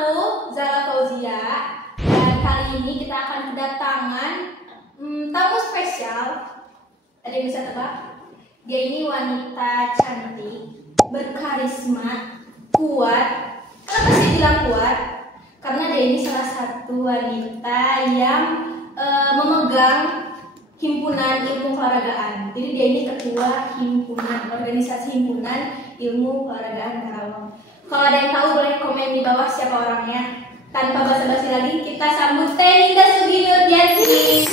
aku Zala Fauzia, dan kali ini kita akan kedatangan tamu spesial. Ada yang bisa tebak? Dia ini wanita cantik, berkarisma, kuat. Kenapa sih bilang kuat? Karena dia ini salah satu wanita yang memegang himpunan ilmu keolahragaan. Jadi dia ini ketua himpunan, organisasi himpunan ilmu keolahragaan Karawang. Kalau ada yang tahu boleh komen di bawah siapa orangnya. Tanpa basa-basi lagi, kita sambut Teh Ninda Sugiynotiati.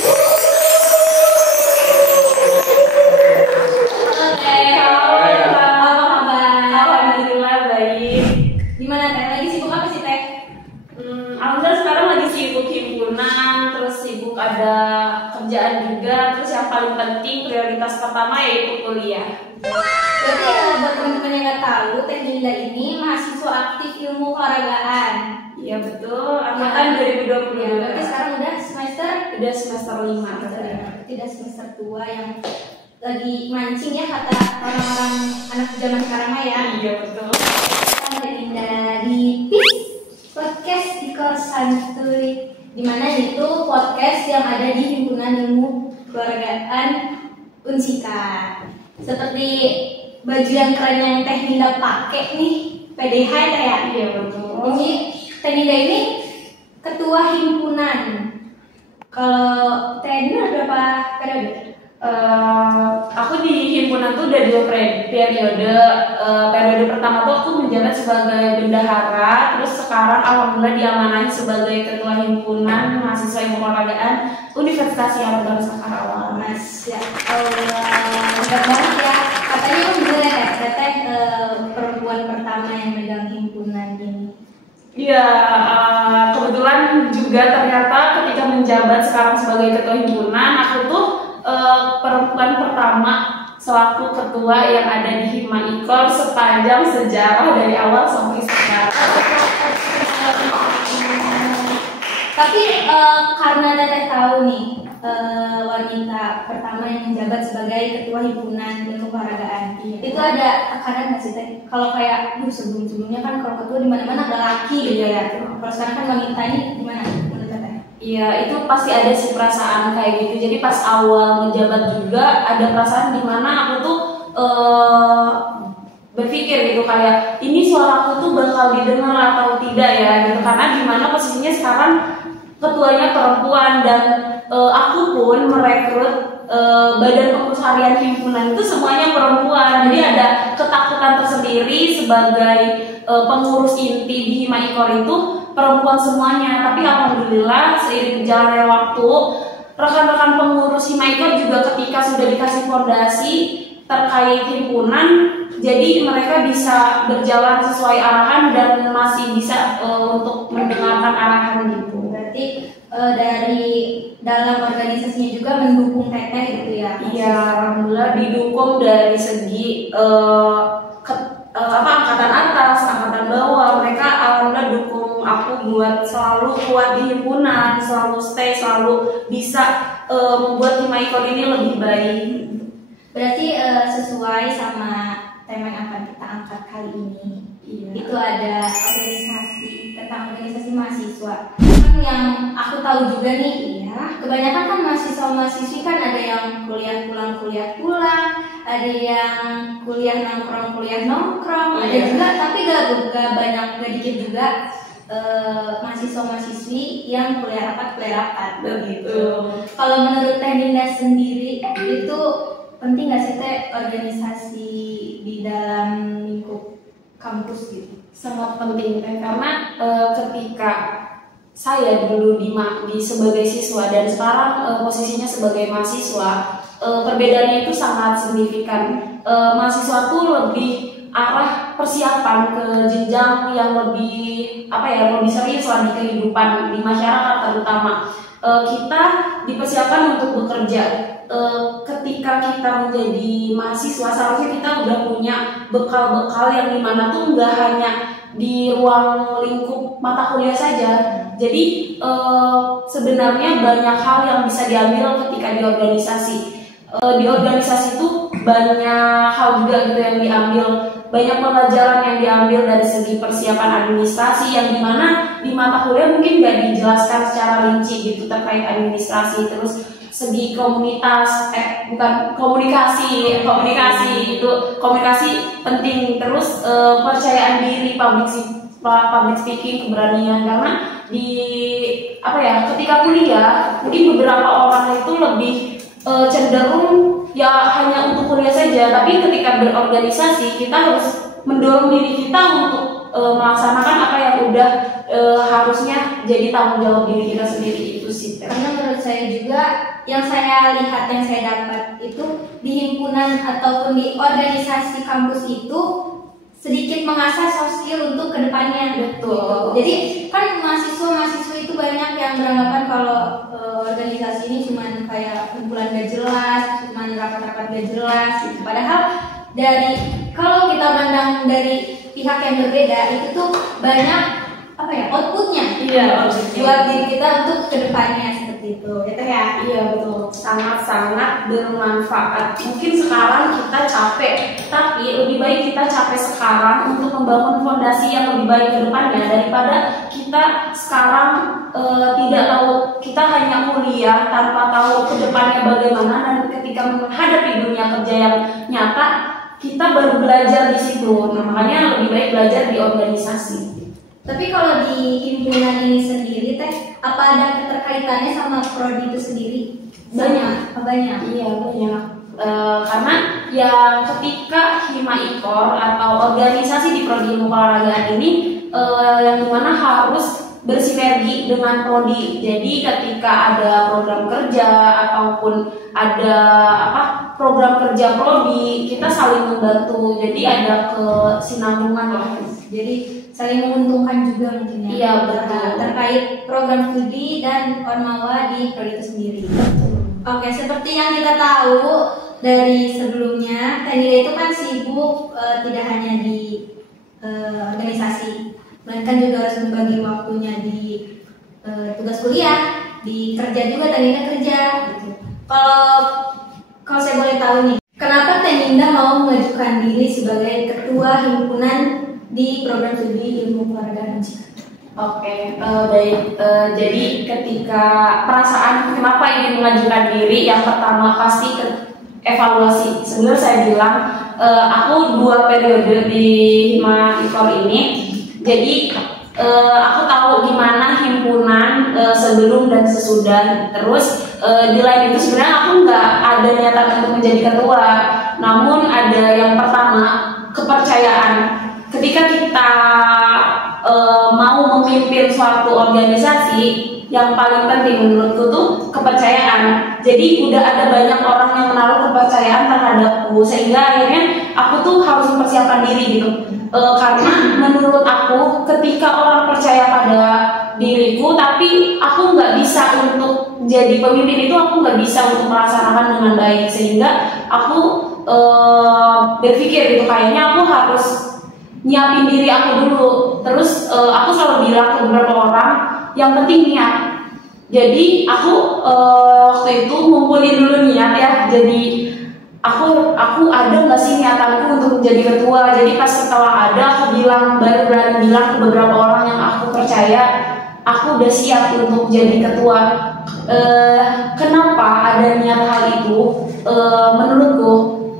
Oke, apa kabar? Alhamdulillah baik. Gimana Teh? Lagi sibuk apa sih Teh? Alhamdulillah sekarang lagi sibuk himpunan, terus sibuk ada kerjaan juga, terus yang paling penting prioritas pertama yaitu kuliah. Berarti buat teman-teman yang nggak tahu, Teh Ninda ini mahasiswa aktif ilmu keolahragaan. Iya betul, angkatan 2020. Ya, berarti sekarang udah semester semester 5. tidak semester tua yang lagi mancing ya kata orang-orang anak zaman sekarang mah ya. Iya betul. Sama Teh Ninda di PIS podcast di Santuy, di mana itu podcast yang ada di himpunan ilmu keolahragaan Unsika. Seperti baju yang keren yang Teh Ninda pakai nih, PDH ya? Iya betul. Ini Teh Ninda ini ketua himpunan. Kalau Teh Ninda ada berapa periode? Aku di himpunan tuh udah 2 periode. Periode pertama tuh aku menjabat sebagai bendahara, terus sekarang alhamdulillah diamanahi sebagai ketua himpunan mahasiswa ilmu keolahragaan Universitas Yang Bangsa Karawang. Masya Allah, hebat banget ya. Katanya kan bener ya Teh, perempuan pertama yang megang himpunan ini. Iya, kebetulan juga ternyata ketika menjabat sekarang sebagai ketua himpunan, aku tuh perempuan pertama selaku ketua yang ada di Hima Ikor sepanjang sejarah dari awal sampai sekarang. Tapi karena Teteh tahu nih, wanita pertama yang menjabat sebagai ketua himpunan ilmu keolahragaan, itu ada tekanan nggak sih Teh? Kalau kayak sebelum-sebelumnya kan kalau ketua di mana-mana ada laki gitu ya. Kalau sekarang kan wanita ini gimana menurut Teteh? Iya, itu pasti ada sih perasaan kayak gitu. Jadi pas awal menjabat juga ada perasaan di mana aku tuh berpikir gitu kayak ini suaraku tuh bakal didengar atau tidak ya gitu. Karena dimana posisinya sekarang ketuanya perempuan dan aku pun merekrut badan pengurus harian himpunan itu semuanya perempuan. Jadi ada ketakutan tersendiri sebagai pengurus inti di Hima Ikor itu perempuan semuanya. Tapi alhamdulillah seiring berjalannya waktu, rekan-rekan pengurus Hima Ikor juga ketika sudah dikasih fondasi terkait himpunan, jadi mereka bisa berjalan sesuai arahan dan masih bisa untuk mendengarkan arahan gitu. Berarti dari dalam organisasinya juga mendukung Teteh gitu ya? Iya, alhamdulillah didukung dari segi angkatan atas, angkatan bawah. Mereka alhamdulillah dukung aku buat selalu kuat di himpunan, selalu stay, selalu bisa membuat Hima Ikor ini lebih baik. Berarti sesuai sama tema yang akan kita angkat kali ini. Iya. Itu ada tentang organisasi mahasiswa. Yang aku tahu juga nih, ya, kebanyakan kan mahasiswa-mahasiswi kan ada yang kuliah pulang, ada yang kuliah nongkrong, ada juga tapi gak banyak, gak dikit juga mahasiswa-mahasiswi yang kuliah rapat begitu. Kalau menurut Teh Ninda sendiri itu penting nggak sih Teh organisasi di dalam lingkup kampus gitu? Sangat penting Teh, karena ketika saya dulu sebagai siswa dan sekarang posisinya sebagai mahasiswa, perbedaannya itu sangat signifikan. Mahasiswa tuh lebih arah persiapan ke jenjang yang lebih lebih serius lah di kehidupan di masyarakat terutama. Kita dipersiapkan untuk bekerja. Ketika kita menjadi mahasiswa seharusnya kita udah punya bekal-bekal yang dimana tuh nggak hanya di ruang lingkup mata kuliah saja. Jadi sebenarnya banyak hal yang bisa diambil ketika di organisasi. Di organisasi itu banyak hal juga gitu yang diambil. banyak pembelajaran yang diambil dari segi persiapan administrasi yang dimana di mata kuliah mungkin gak dijelaskan secara rinci gitu terkait administrasi. Terus segi komunitas, bukan komunikasi itu komunikasi penting. Terus percayaan diri, public speaking, keberanian, karena di ketika kuliah mungkin beberapa orang itu lebih cenderung ya hanya untuk kuliah saja, tapi ketika berorganisasi kita harus mendorong diri kita untuk melaksanakan apa yang udah harusnya jadi tanggung jawab diri kita sendiri. Itu sih. Karena menurut saya juga yang saya lihat, yang saya dapat itu di himpunan ataupun di organisasi kampus itu sedikit mengasah soft skill untuk kedepannya. Betul. Jadi kan mahasiswa itu banyak yang beranggapan kalau organisasi ini cuma kayak kumpulan gak jelas, cuma rapat-rapat gak jelas gitu. Padahal kalau kita pandang dari pihak yang berbeda itu tuh banyak outputnya. Iya, buat diri kita untuk kedepannya seperti itu. Gitu ya? Iya betul, sangat-sangat bermanfaat. Mungkin sekarang kita capek, tapi lebih baik kita capek sekarang untuk membangun fondasi yang lebih baik ke depannya daripada kita sekarang tidak tahu, kita hanya kuliah tanpa tahu ke depannya bagaimana, dan ketika menghadapi dunia kerja yang nyata kita baru belajar di situ. Nah, makanya lebih baik belajar di organisasi. Tapi kalau di himpunan ini sendiri apa ada keterkaitannya sama prodi itu sendiri? Banyak. Iya banyak. Karena ya ketika Hima-Ikor atau organisasi di prodi ilmu olahragaan ini yang dimana harus bersinergi dengan prodi. Jadi ketika ada program kerja ataupun ada program kerja prodi, kita saling membantu. Jadi ada kesinambungan lah. Jadi saling menguntungkan juga mungkin ya. Iya betul. Terkait program studi dan ormawa di prodi itu sendiri. Oke, seperti yang kita tahu dari sebelumnya, Tanida itu kan sibuk tidak hanya di organisasi, melainkan juga harus membagi waktunya di tugas kuliah, di kerja juga. Tanida kerja. Gitu. Kalau saya boleh tahu nih, kenapa Tanida mau mengajukan diri sebagai ketua himpunan di program studi ilmu olahraga? Oke, baik. Jadi ketika perasaan kenapa ingin mengajukan diri, yang pertama pasti evaluasi. Sebenarnya saya bilang aku 2 periode di Hima-Ikor ini, jadi aku tahu gimana himpunan sebelum dan sesudah. Terus di lain itu sebenarnya aku nggak ada niatan untuk menjadi ketua, namun ada yang pertama kepercayaan. Ketika kita mau memimpin suatu organisasi, yang paling penting menurutku tuh kepercayaan. Jadi udah ada banyak orang yang menaruh kepercayaan terhadapku, sehingga akhirnya aku tuh harus mempersiapkan diri gitu. Karena menurut aku ketika orang percaya pada diriku, tapi aku nggak bisa untuk jadi pemimpin, itu aku nggak bisa untuk melaksanakan dengan baik, sehingga aku berpikir gitu, kayaknya aku harus nyiapin diri aku dulu. Terus aku selalu bilang ke beberapa orang, yang penting niat. Jadi aku waktu itu ngumpulin dulu niat ya. Jadi aku ada nggak sih niatanku untuk menjadi ketua. Jadi pas setelah ada, aku baru berani bilang ke beberapa orang yang aku percaya, aku udah siap untuk jadi ketua. Kenapa ada niat hal itu? Menurutku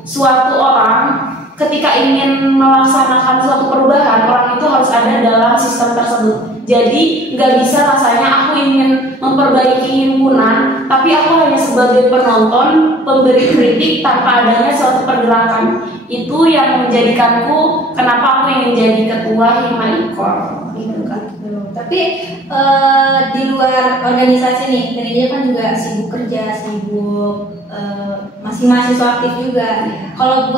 suatu orang ketika ingin melaksanakan suatu perubahan, orang itu harus ada dalam sistem tersebut. Jadi nggak bisa rasanya aku ingin memperbaiki himpunan, tapi aku hanya sebagai penonton, pemberi kritik tanpa adanya suatu pergerakan. Itu yang menjadikanku kenapa aku ingin jadi ketua Hima-Ikor. Gitu kan. Tapi di luar organisasi nih, Tanida kan juga sibuk kerja, sibuk masih mahasiswa aktif juga. Kalau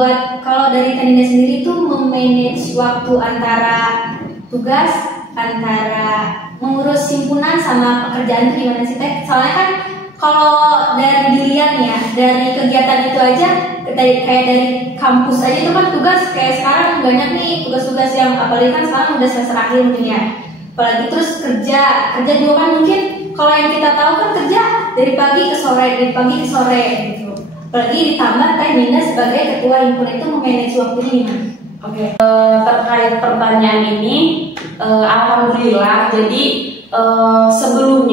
dari Tanida sendiri tuh memanage waktu antara tugas, antara mengurus himpunan sama pekerjaan itu gimana sih Teh? Soalnya kan kalau dari dilihat ya, dari kegiatan itu aja, kayak dari kampus aja itu kan tugas, kayak sekarang banyak nih tugas-tugas yang apalagi kan sekarang udah semester akhir mungkin ya. Apalagi terus kerja juga kan mungkin kalau yang kita tahu kan kerja dari pagi ke sore gitu. Apalagi ditambah Tanida sebagai ketua himpunan itu memanage waktunya gimana? Oke. Terkait pertanyaan ini, alhamdulillah. Jadi sebelum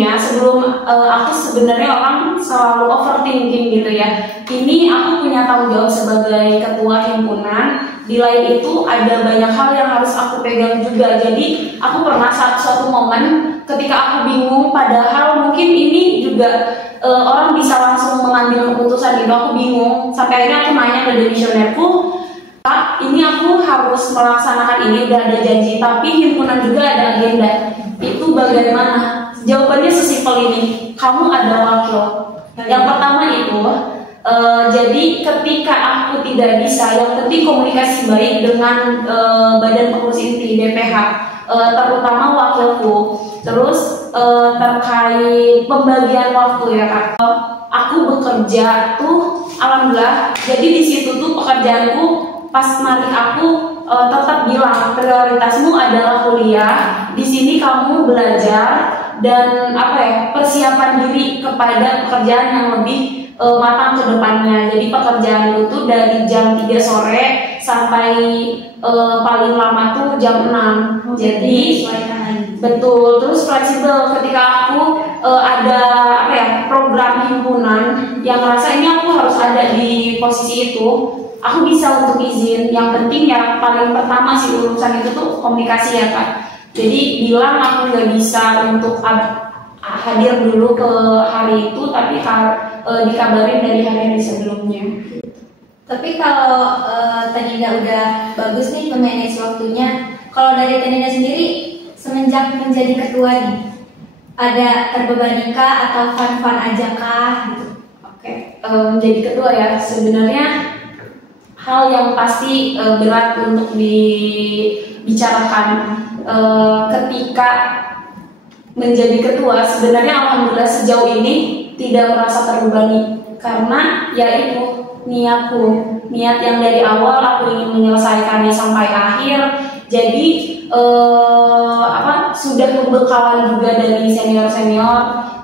aku sebenarnya orang selalu overthinking gitu ya. Ini aku punya tanggung jawab sebagai ketua himpunan. Di lain itu ada banyak hal yang harus aku pegang juga. Jadi aku pernah suatu momen ketika aku bingung, padahal mungkin ini juga orang bisa langsung mengambil keputusan gitu. Aku bingung sampai akhirnya aku nanya ke demisionerku, Pak, ini aku harus melaksanakan ini, udah ada janji, tapi himpunan juga ada agenda. Itu bagaimana? Jawabannya sesimpel ini, kamu ada wakil. Yang pertama itu, jadi ketika aku tidak bisa, yang penting komunikasi baik dengan badan pengurus inti BPH, terutama wakilku. Terus terkait pembagian waktu ya Kak, aku bekerja tuh alhamdulillah. Jadi di situ tuh pekerjaanku pas nanti aku tetap bilang prioritasmu adalah kuliah. Di sini kamu belajar dan persiapan diri kepada pekerjaan yang lebih matang ke depannya. Jadi pekerjaanku tuh dari jam 3 sore sampai paling lama tuh jam 6. Jadi betul, terus fleksibel ketika aku ada program himpunan yang ngerasa ini aku harus ada di posisi itu, aku bisa untuk izin. Yang penting ya paling pertama sih urusan itu tuh komunikasi ya Kak. Jadi bilang aku nggak bisa untuk hadir dulu ke hari itu, tapi dikabarin dari hari-hari sebelumnya. Tapi kalau Tanida udah bagus nih memanage waktunya, kalau dari Tanida sendiri semenjak menjadi ketua nih, ada terbebani kah atau fun-fun aja kah gitu? Oke, menjadi ketua ya sebenarnya hal yang pasti berat untuk dibicarakan ketika menjadi ketua. Sebenarnya alhamdulillah sejauh ini tidak merasa terbebani karena ya itu niat yang dari awal aku ingin menyelesaikannya sampai akhir. Jadi sudah pembekalan juga dari senior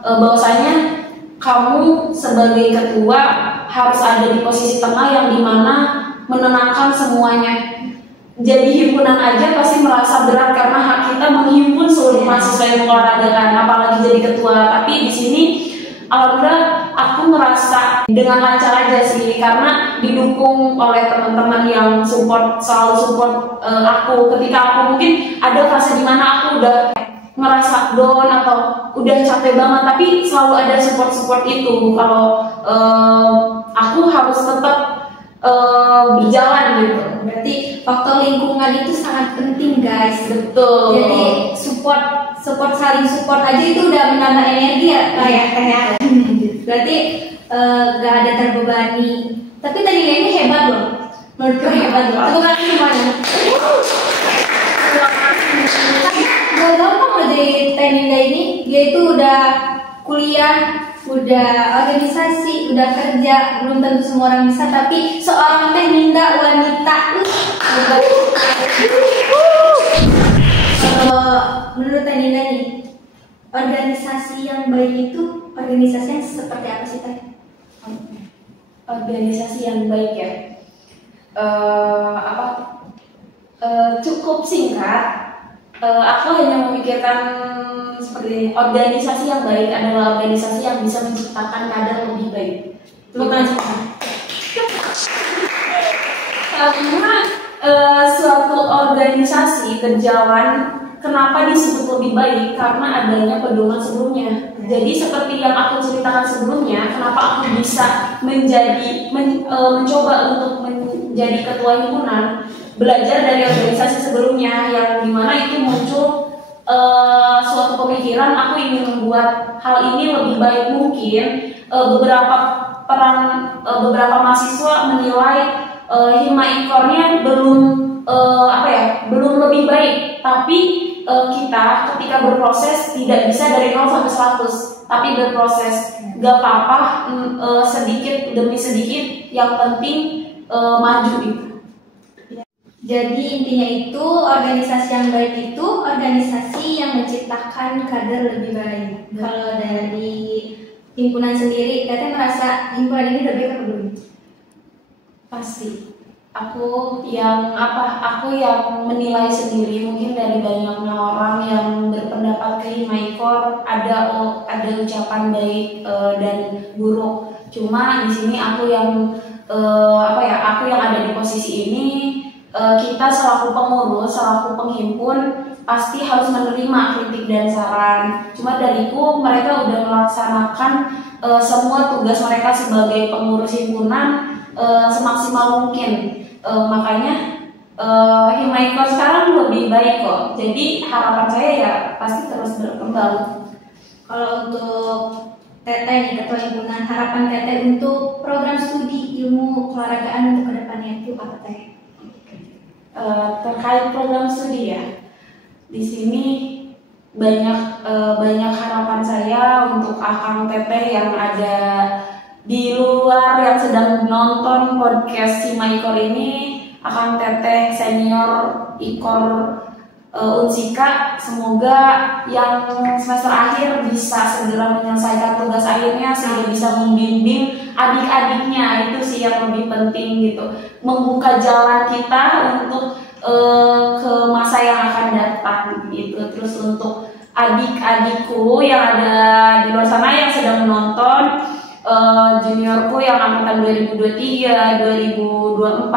bahwasanya kamu sebagai ketua harus ada di posisi tengah yang dimana menenangkan semuanya. Jadi himpunan aja pasti merasa berat karena hak kita menghimpun seluruh mahasiswa yang mengolahragakan, apalagi jadi ketua. Tapi di sini alhamdulillah aku merasa dengan lancar aja sih, karena didukung oleh teman-teman yang selalu support aku ketika aku mungkin ada fase dimana aku udah ngerasa down atau udah capek banget, tapi selalu ada support itu kalau aku harus tetap berjalan gitu. Berarti faktor lingkungan itu sangat penting guys. Betul. Jadi saling support aja itu udah menambah energi ya kayak. Berarti gak ada terbebani. Tapi tadi ini hebat loh. Menurutku hebat loh. Tepuk tangan semuanya. Gak gampang loh jadi Tanida ini. Dia itu udah kuliah, udah organisasi, udah kerja, belum tentu semua orang bisa, tapi seorang Tanida wanita. Menurut Tanida nih, organisasi yang baik itu organisasi yang seperti apa sih Teh? Organisasi yang baik ya, cukup singkat. Aku hanya memikirkan seperti ini. Organisasi yang baik adalah organisasi yang bisa menciptakan kader lebih baik. Bukan karena suatu organisasi berjalan, kenapa disebut lebih baik? Karena adanya pedoman sebelumnya. Jadi seperti yang aku ceritakan sebelumnya, kenapa aku bisa mencoba untuk menjadi ketua himpunan, belajar dari organisasi sebelumnya yang dimana itu muncul suatu pemikiran aku ingin membuat hal ini lebih baik mungkin. Beberapa mahasiswa menilai Hima Ikornya belum lebih baik, tapi kita ketika berproses tidak bisa dari 0 sampai 100, tapi berproses. Gak apa-apa, sedikit demi sedikit, yang penting maju gitu. Jadi intinya itu organisasi yang baik itu organisasi yang menciptakan kader lebih baik. Kalau dari himpunan sendiri, Teteh merasa himpunan ini lebih baik atau belum? Pasti Aku yang menilai sendiri, mungkin dari banyaknya orang yang berpendapat ke Himaikor ada ucapan baik dan buruk. Cuma di sini aku yang aku yang ada di posisi ini, kita selaku pengurus, selaku penghimpun pasti harus menerima kritik dan saran. Cuma dariku mereka udah melaksanakan semua tugas mereka sebagai pengurus himpunan semaksimal mungkin. Makanya Himaikor sekarang lebih baik kok. Jadi harapan saya ya pasti terus berkembang. Kalau untuk Teteh nih, Ketua Himpunan, harapan Teteh untuk program studi ilmu keolahragaan untuk kedepannya itu apa Teh? Terkait program studi ya, di sini banyak harapan saya untuk Akang Teteh yang ada di luar yang sedang nonton podcast Himaikor ini. Akang Teteh senior Ikor Unsika, semoga yang semester akhir bisa segera menyelesaikan tugas akhirnya sehingga bisa membimbing adik-adiknya. Itu sih yang lebih penting gitu, membuka jalan kita untuk ke masa yang akan datang gitu. Terus untuk adik-adikku yang ada di luar sana yang sedang menonton, juniorku yang angkatan 2023, 2024,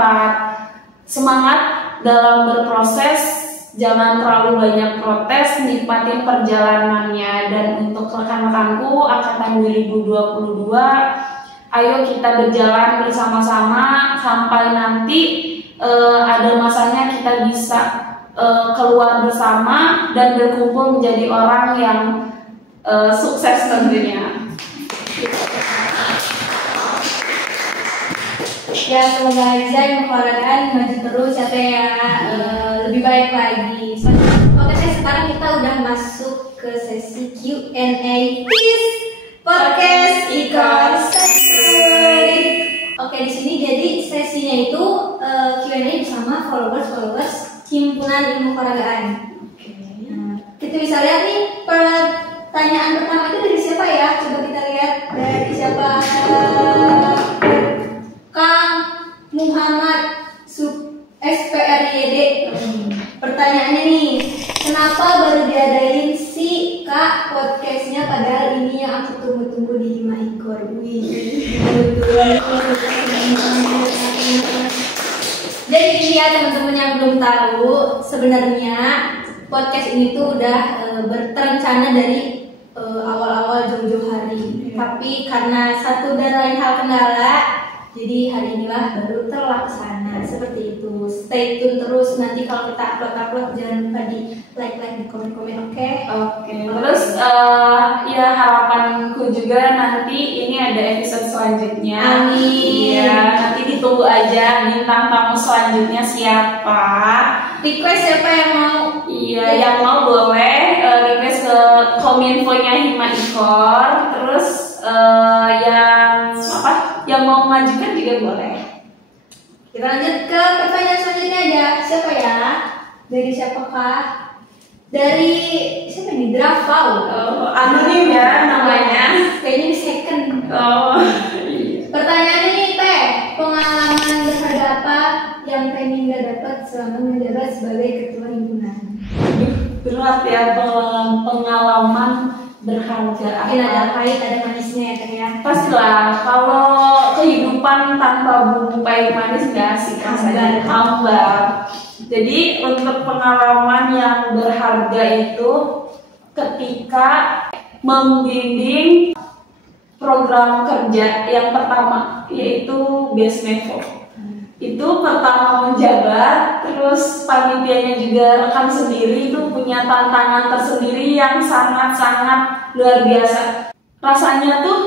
semangat dalam berproses, jangan terlalu banyak protes, nikmatin perjalanannya. Dan untuk rekan-rekanku angkatan 2022, ayo kita berjalan bersama-sama sampai nanti ada masanya kita bisa keluar bersama dan berkumpul menjadi orang yang sukses tentunya. Ya, semoga Riza yang keolahragaan maju terus ya lebih baik lagi. Oke Teh, sekarang kita udah masuk ke sesi Q&A quiz podcast Ikor Santuy. Oke, di sini jadi sesinya itu Q&A bersama followers Himpunan Ilmu Keolahragaan. Kita bisa lihat nih pertanyaan pertama itu dari siapa ya? Coba kita lihat dari siapa. Kang Muhammad SPRYD. Pertanyaannya nih, kenapa baru diadain si Kak podcastnya padahal ini yang aku tunggu-tunggu di Himaikor? Jadi ini ya teman-teman yang belum tahu, sebenarnya podcast ini tuh udah terencana dari awal-awal jauh-jauh hari. Tapi karena satu dan lain hal kendala, jadi hari inilah baru terlaksana seperti itu. Stay tune terus, nanti kalau kita upload jangan lupa di like di komen, oke? Terus ya harapanku juga nanti ini ada episode selanjutnya. Amin. Iya, nanti ditunggu aja bintang tamu selanjutnya siapa. Request siapa yang mau? Iya, yang mau boleh request ke kominfonya Himaikor. Terus yang mau mengajukan juga boleh. Kita lanjut ke pertanyaan selanjutnya aja. Siapa ya? Dari siapakah? Dari siapa nih? Drafau. Anonim ya namanya. Kayaknya di second. Iya. Pertanyaannya nih Teh, pengalaman berharga apa yang pengen gak dapat selama menjabat sebagai ketua himpunan? Berat ya, pengalaman berharga. Mungkin ada pahit, ada manisnya ya Teh ya. Pastilah, kalau kehidupan tanpa bumbu pahit manis gak asik rasanya, hambar. Jadi untuk pengalaman yang berharga itu ketika membimbing program kerja yang pertama, yaitu BESMEVO. Itu pertama menjabat, terus panitianya juga rekan sendiri, itu punya tantangan tersendiri yang sangat-sangat luar biasa. Rasanya tuh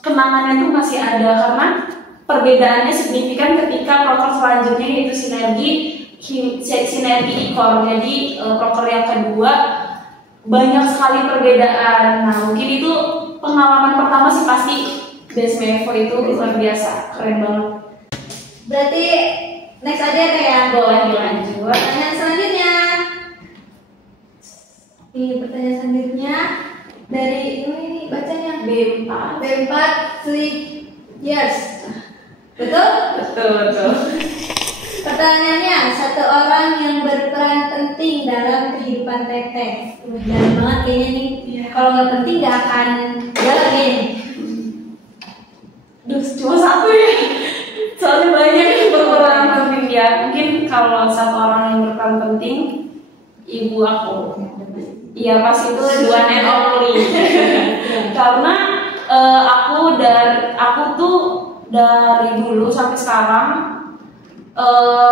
kenangannya tuh masih ada karena perbedaannya signifikan ketika proker selanjutnya yaitu sinergi Ikor. Jadi proker yang kedua banyak sekali perbedaan. Nah mungkin itu pengalaman pertama sih pasti BESMEVO itu luar biasa, keren banget. Berarti next aja Teh ya. Boleh dilanjut. Pertanyaan selanjutnya. Ini pertanyaan selanjutnya dari ini bacanya B4 sleep years. Betul? Betul. Pertanyaannya, satu orang yang berperan penting dalam kehidupan Teteh. Jarang banget kayaknya nih. Kalau nggak penting nggak akan jalan nih. Duh, cuma satu ya. Soalnya banyak yang berperan penting ya. Mungkin kalau satu orang yang berperan penting, ibu aku. Iya pas itu dua and only. Karena aku tuh dari dulu sampai sekarang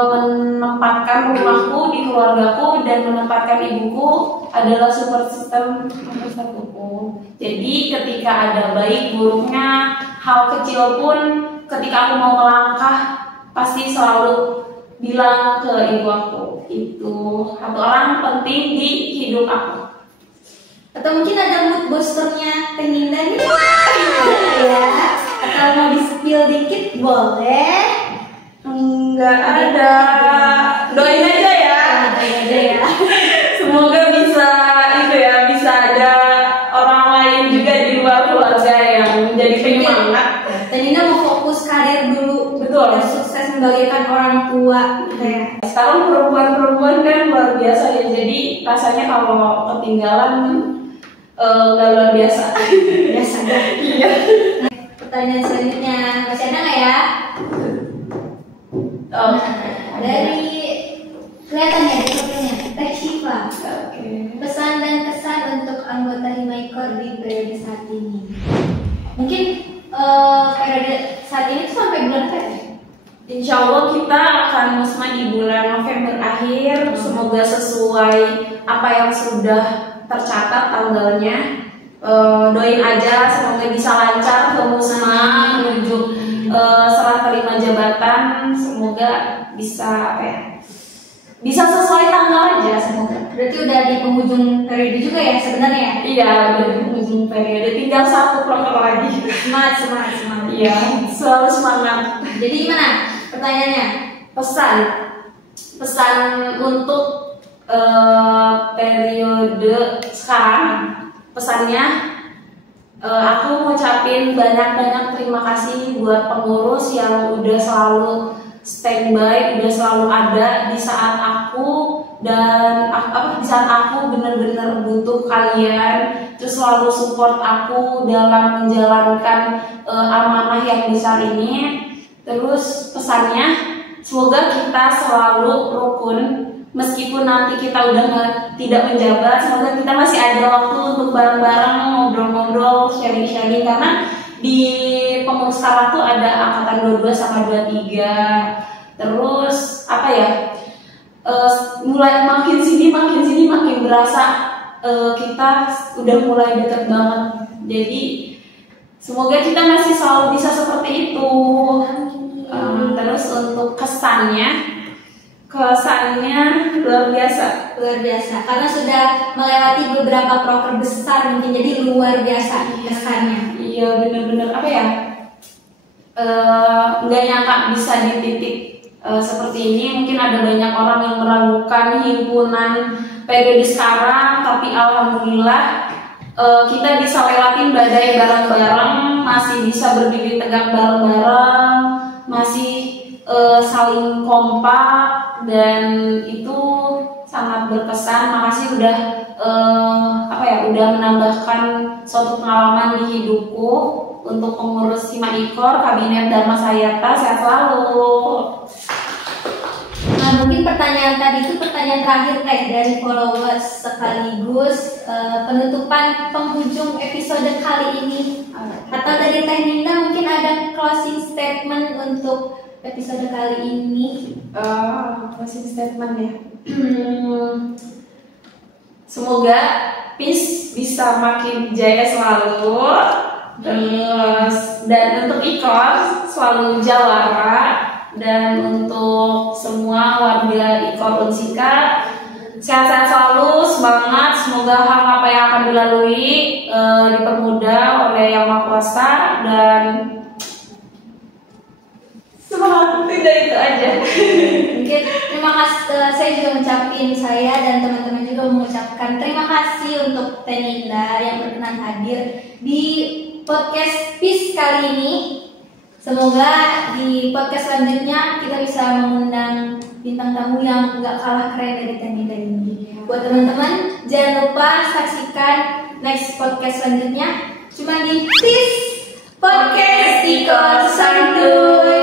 menempatkan rumahku di keluargaku dan menempatkan ibuku adalah support system nomor satuku. Jadi ketika ada baik buruknya hal kecil pun, ketika aku mau melangkah pasti selalu bilang ke ibu aku. Itu satu orang penting di hidup aku. Atau mungkin ada mood boosternya Teh Ninda nih. Ya. Atau mau di-spill dikit boleh? Enggak ada. Doain aja ya. Doain aja ya. Semoga bisa bisa ada orang lain juga di luar keluarga yang menjadi penyemangat. Teh Ninda mau fokus karir dulu. Betul. Dan sukses membagikan orang tua. Kayak Sekarang perempuan kan luar biasa ya. Jadi rasanya kalau ketinggalan nggak luar biasa. biasa deh. Iya. Pertanyaan selanjutnya masih ada nggak ya? Oh. Dari kelihatannya di fotonya Teh Syifa. Oke. Pesan dan kesan untuk anggota Himaikor di periode saat ini. Mungkin periode saat ini tuh sampai bulan apa ya? Insya Allah kita akan musma di bulan November akhir. Semoga sesuai apa yang sudah tercatat tanggalnya. Doain aja semoga bisa lancar ke musma menuju serah terima jabatan. Semoga bisa bisa sesuai tanggal aja semoga. Berarti udah di penghujung periode juga ya sebenarnya? Iya, udah di penghujung periode, tinggal satu proker lagi. Semangat. Iya, selalu semangat. Jadi gimana pertanyaannya? Pesan untuk periode sekarang. Pesannya, aku ngucapin banyak terima kasih buat pengurus yang udah selalu standby, udah selalu ada di saat aku di saat aku bener-bener butuh kalian, terus selalu support aku dalam menjalankan amanah yang besar ini. Terus pesannya, semoga kita selalu rukun. Meskipun nanti kita udah tidak menjabat, semoga kita masih ada waktu untuk bareng-bareng ngobrol-ngobrol, sharing-sharing. Karena di pengurus sekarang tuh ada angkatan 22 sama 23. Terus mulai makin sini makin berasa kita udah mulai deket banget. Jadi semoga kita masih selalu bisa seperti itu. Terus untuk kesannya luar biasa Karena sudah melewati beberapa proker besar mungkin, jadi luar biasa kesannya. Iya bener-bener nggak nyangka bisa di titik seperti ini. Mungkin ada banyak orang yang meragukan himpunan periode sekarang, tapi alhamdulillah kita bisa lewatin badai bareng-bareng, masih bisa berdiri tegak bareng-bareng, masih saling kompak, dan itu sangat berkesan. Makasih udah menambahkan suatu pengalaman di hidupku. Untuk pengurus Himaikor, Kabinet Dharma Sayata, sehat selalu. Nah, mungkin pertanyaan tadi itu pertanyaan terakhir dari followers sekaligus penutupan penghujung episode kali ini. Atau dari Teh Ninda mungkin ada closing statement untuk episode kali ini. Closing statement ya. Semoga peace bisa makin jaya selalu. Terus dan untuk Ikor selalu jawara, dan untuk semua warga Ikor Unsika sehat-sehat selalu, semangat. Semoga hal apa yang akan dilalui dipermudah oleh Yang Maha Kuasa, dan semangat. Tidak itu aja. Mungkin terima kasih, saya juga mengucapkan, saya dan teman-teman juga mengucapkan terima kasih untuk Teh Ninda yang berkenan hadir di podcast Peace kali ini. Semoga di podcast selanjutnya kita bisa mengundang bintang tamu yang nggak kalah keren dari Tanita ini. Buat teman-teman, jangan lupa saksikan next podcast selanjutnya cuma di Tis Podcast Iko Santuy.